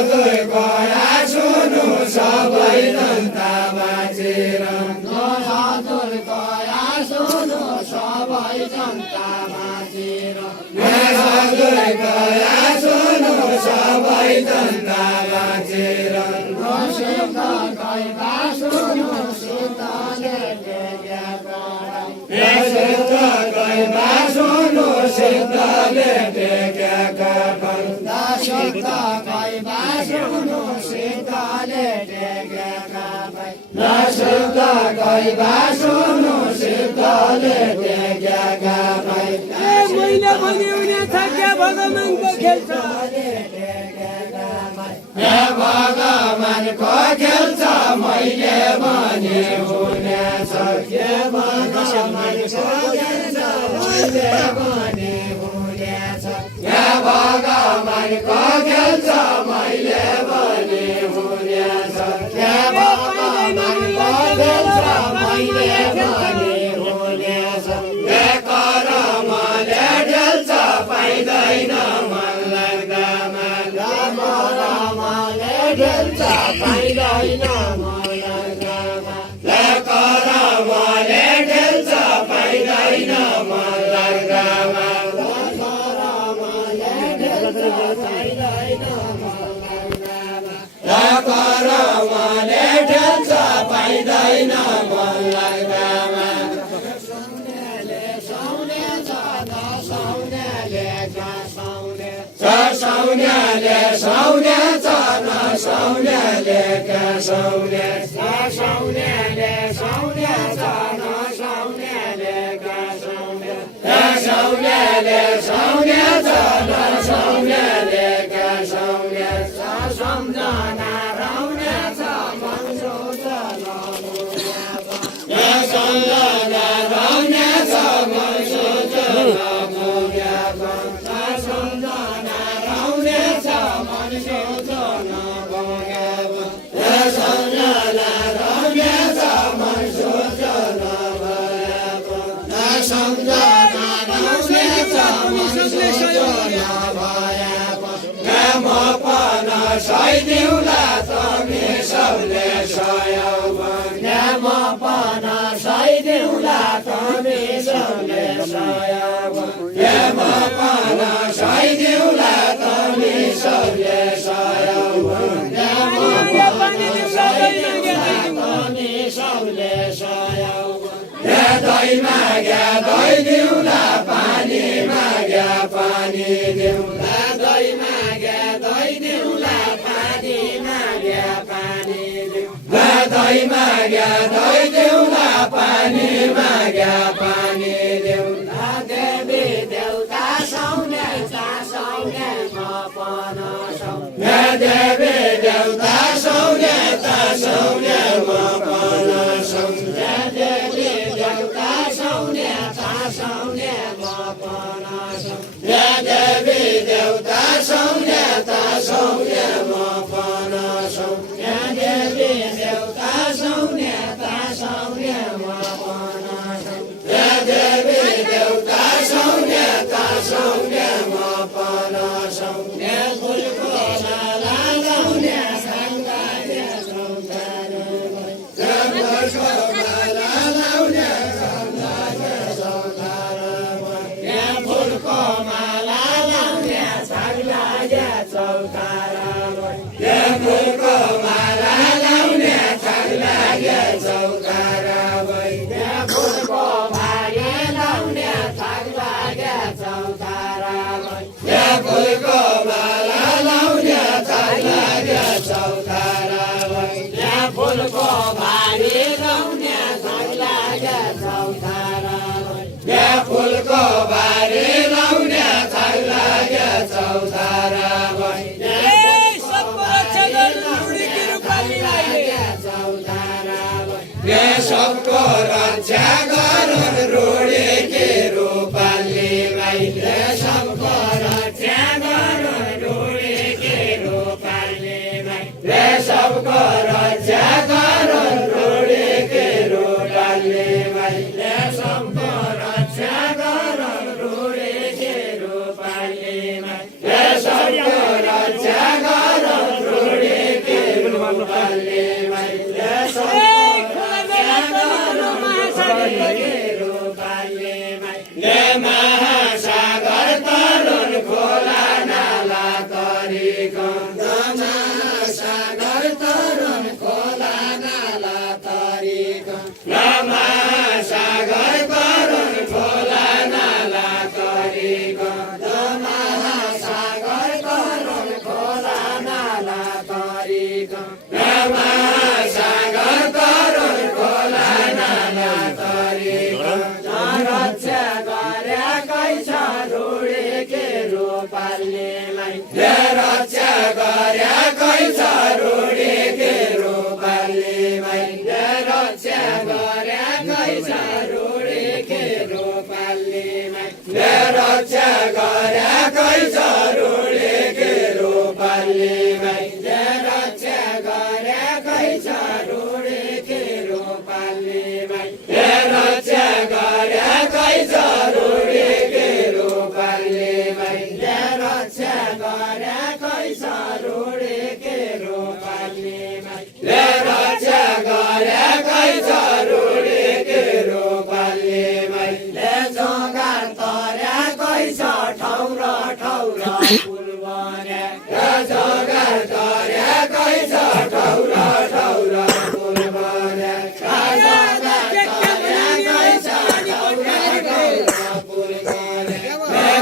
हजुरको सुनु सबै जनता बाँचेर हजुरको सुनु सबै जनता बाँचेर हजुरको सुनु सबै जनता बाँचेर सुनु सीताले टेकेको सुनु सीताले टेकेका सुनु सीताले टेकेका सुनु सीताले टेकेका मैले भने उनी थाक्या भगवानको खेल्छ भगवानको खेल्छ मैले भने हुनेछ भगवानको खेल्छ मैले भने हुनेछ भगवानको खेल्छ मैले भने हुनेछ भगवानको खेल्छ मैले भने हुनेछ करमले ढेल्छ पाइँदैन मन लाग्दामा ढेल्छ पाइँदैन मन लाग्दामा करमले ढेल्छ पाइँदैन मन लाग्दामा करमले ढेल्छ पाइँदैन मन लाग्दामा साउन्याले साउन्या साउन्याले का साउन्या साउन्याले साउन्या साउन्याले का साउन्या साउन्याले साउन्या साउन्याले का साउन्या सम्झना राउन्या छ मन सोचन सम्झना राउन्या छ मन सोचन सम्झना राउन्या छ मन सोचन सम्झना राउन्या छ मन सोचन सम्झना राउन्या छ मन सोचन म पाना सहिदिउला तमी सबले सयौ म पाना सहिदिउला तमी सबले सयौ म पाना सहिदिउला तमी सबले सयौ तमी सबले सयौ दही माग्या दही दिउला पानी माग्या पानी दिउला दही माग्या दही दिउला पानी माग्या पानी दिउला दही माग्या दही दिउला पानी माग्या पानी दिउला देवी देउता सौने म पाना सौने देवी देउता सौने म पाना सौने देवी देउता सौने म पाना सौने देवी देउता सौने म पाना सौने देवी देउता सौने म पाना सौने देवी देउता सौने म पाना सौने फुलको माला लाउने सङ्गाले सौदार फुलको माला लाउने सङ्गाले चौतार फुलको माला लाउने लाग्यो चौतार फुलको भागे लाउने लाग्यो चौतार फुलको माला लाउने लाग्यो चौतार फुलको भागे लाउने लाग्यो चौतार फुलको बारी लाउने लाग्यो चौतार सबको रक्षा गरुन् रुडीकी रूपाली भाइले सबको रक्षा गरुन् रुडीकी रूपाली भाइले सबको रक्षा गरुन् रुडीकी रूपाली भाइले सबको रक्षा गरुन् रुडीकी रूपाली भाइले सबको रक्षा गरुन् तरिकन महासागर तरुण खोला नाला तरिकन महासागर तरुण खोला नाला तरिकन महासागर तरुण खोला नाला तरिकन महासागर तरुण खोला नाला तरिकन रक्षा गरेकै छ रुडेके रूपालीलाई रक्षा गरेकै छ रुडेके रूपालीलाई रक्षा गरेकै छ रुडेके रूपालीलाई रक्षा गरेकै छ रुडेके रूपालीलाई रक्षा गरेकै छ रुडेके रूपालीलाई रक्षा गरेकै छ रुडेके रूपालीलाई रक्षा गरेकै छ रुडेके रूपालीलाई रक्षा गरेकै छ रुडेके रूपालीलाई जोगार तरेकै छ ठाउँ र पुल बने जोगार तरेकै छ ठाउँ र पुल बने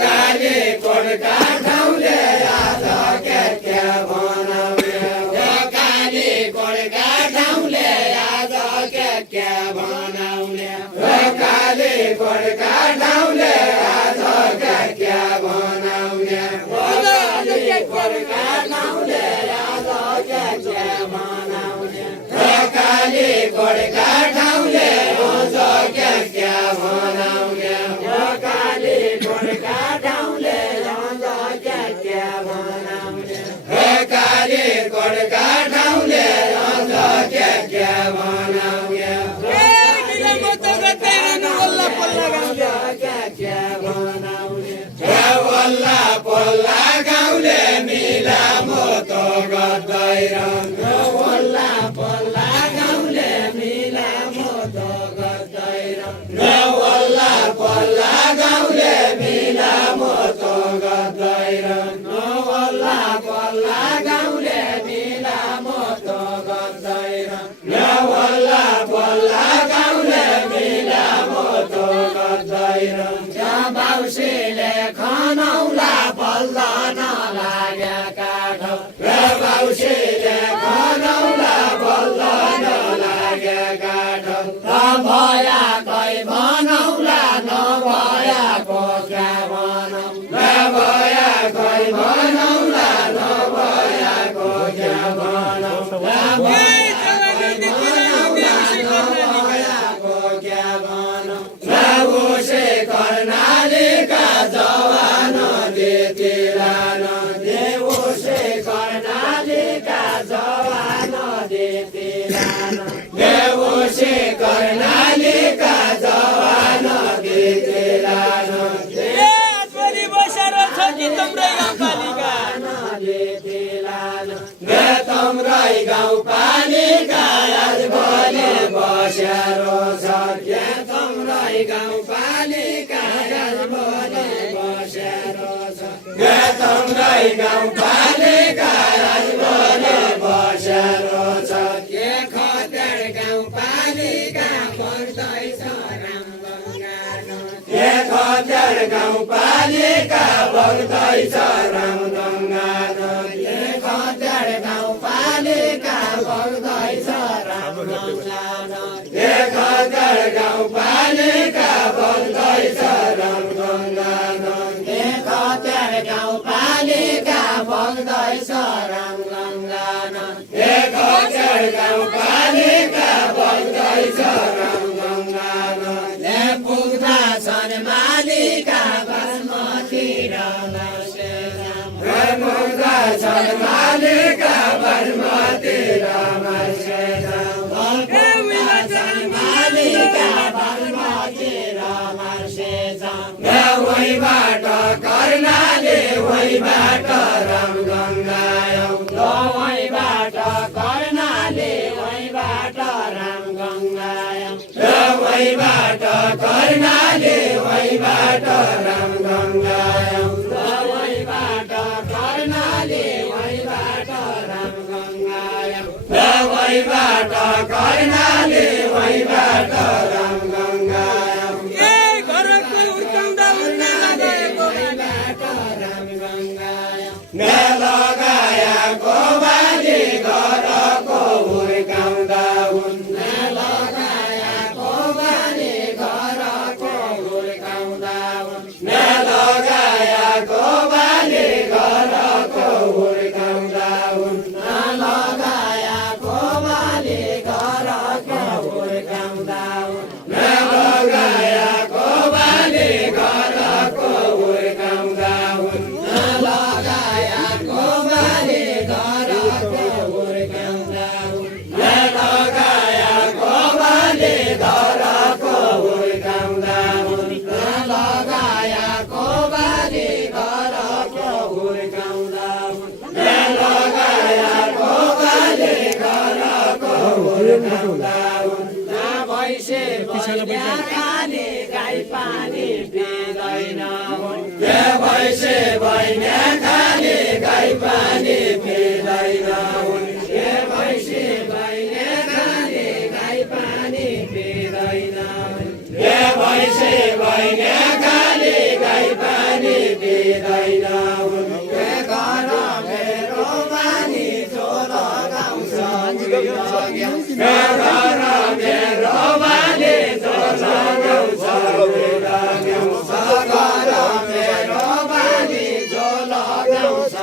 काली कोडका ठाउँले आज के बनाउने काली कोडका ठाउँले आज के बनाउने काली कोडका ठाउँले आज के बनाउने काली कोडका ठाउँले आज के बनाउने काली कोडका ठाउँले आज के बनाउने काली कोडका ठाउँले आज के बनाउने काली कोडका ठाउँले आज के बनाउने वल्ला पल्ला गाउँले मिला मोतो गर्दैरन वल्ला पल्ला गाउँले मिला मोतो गर्दैरन वल्ला पल्ला गाउँले मिला मोतो गर्दैरन वल्ला पल्ला गाउँले मिला मोतो गर्दैरन वल्ला पल्ला गाउँले मिला मोतो गर्दैरन बाउसीले खनौला बल्दा नलागेका ठाउँ बाउसीले खनौला बल्दा नलागेका ठाउँ भयाकै भनौला नभयाको क्या भनौँ नभयाकै भनौला नभयाको क्या भनौँ नभयाको क्या भनौँ उसे कर्णालीका जवान देतिलान देउसे कर्णालीका जवान देतिलान देउसे कर्णालीका जवान देतिलान आजभरि बसेर छ कि तम्रै गाउँपालिका देतिलान तम्रै गाउँपालिका आजभरि बसेर छ तम्रै गाउँपालिका आजभरि बसेर छ तम्रै गाउँपालिका आजभरि बसेर छ के खतेड गाउँपालिका बढ्दैछ रामगङ्गा के खतेड गाउँपालिका बढ्दैछ रामगङ्गा के खतेड गाउँपालिका बढ्दैछ रामगङ्गा के खतेड गाउँपालिका बढ्दैछ रामगङ्गा के खतेड गाउँपालिका बढ्दैछ रामगङ्गा के खतेड गाउँपालिका बढ्दैछ रामगङ्गा पुग्दा छन् मालिका बासमती र पुग्दा छन् मालिका बासमती र वहीबाट कर्णाली वहीबाट रामगङ्गा वहीबाट कर्णाली वहीबाट रामगङ्गा वहीबाट कर्णाली वहीबाट रामगङ्गा वहीबाट कर्णाली वहीबाट राम गङ्गा वहीबाट कर्णाली वहीबाट राम गङ्गा ए घरको हुर्काउँदा उड्ने लगाएको राम गङ्गा लगाएको बाली घरको हुर्काउँदा हुन्न लगाएको बाली घरको हुर्काउँदा हुन्न लगाएको बाली घरको हुर्काउँदा हुन्न लगाएको बाली घरको हुर्काउँदा हुन्न लगाएको बाली घरको हुर्काउँदा हुन्न लगाएको बाली घरको हुर्काउँदा हुन्न लगाएको बाली घरको हुर्काउँदा हुन्न लगाएको बाली घरको हुर्काउँदा हुन्न लगाएको बाली घरको हुर्काउँदा हुन्न भैँसे भैया खाने गाई पानी पिँदैन भैँसे भैया खाने गाई पानी पिँदैन भैँसे भैया खाने गाई पानी पिँदैन भैँसे भैया खाने गाई पानी पिँदैन घर मेरो पानी झोल गाउँछ घर मेरो पानी झोल गाउँछ घर मेरो पानी झोल गाउँछ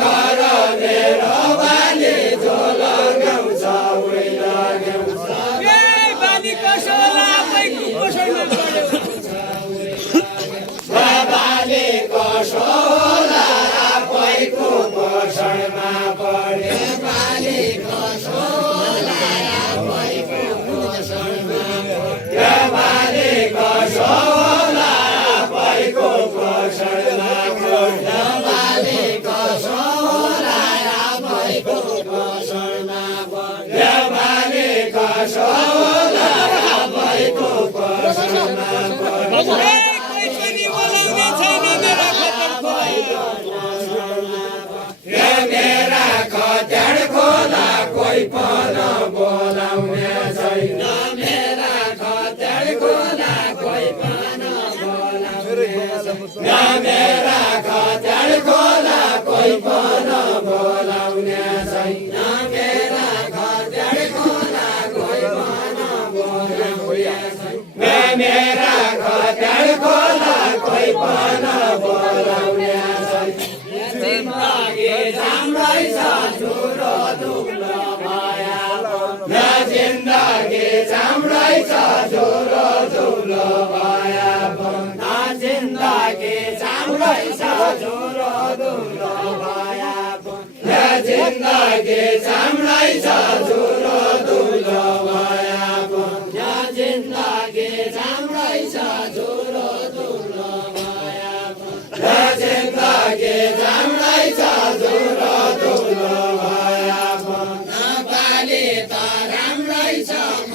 घर मेरो पानी झोल गाउँछ ए बाली कसोला आफैको पोषणमा पर्यो बाली कसोला आफैको पोषणमा पढे बाली कसोला आफैको पोषणमा बाली कसोला आफैको पोषणमा पढे बाली कसोला आफैको पोषणमा पढे बाली कसोला आफैको पोषणमा पढे पैसा बोलाउने छैन मेरा मेरा खत्याड खोला कोही पण बोलाउने छैन मेरा खत्याड खोला कोही पण बोलाउने मेरा खत्याड खोला कोही पण बोलाउने छैन मेरा खत्याड खोला कोही पण बोलाउने छैन मेरा खत्याड खोला कोही पण बोलाउने छैन जिन्दगी जाम्रै छ झुरो दुख्लो भया जिन्दगी जाम्रै छ झुरो दुख्लो भया जिन्दगी जाम्रै छ झुरो दुख्लो भया जिन्दगी जाम्रै छ झुरो दुख्लो भया जिन्दगी जाम्रै छ झुरो दुख्लो भया जिन्दगी जाम्रै छ झुरो दुख्लो भया बाली त राम्रै छ म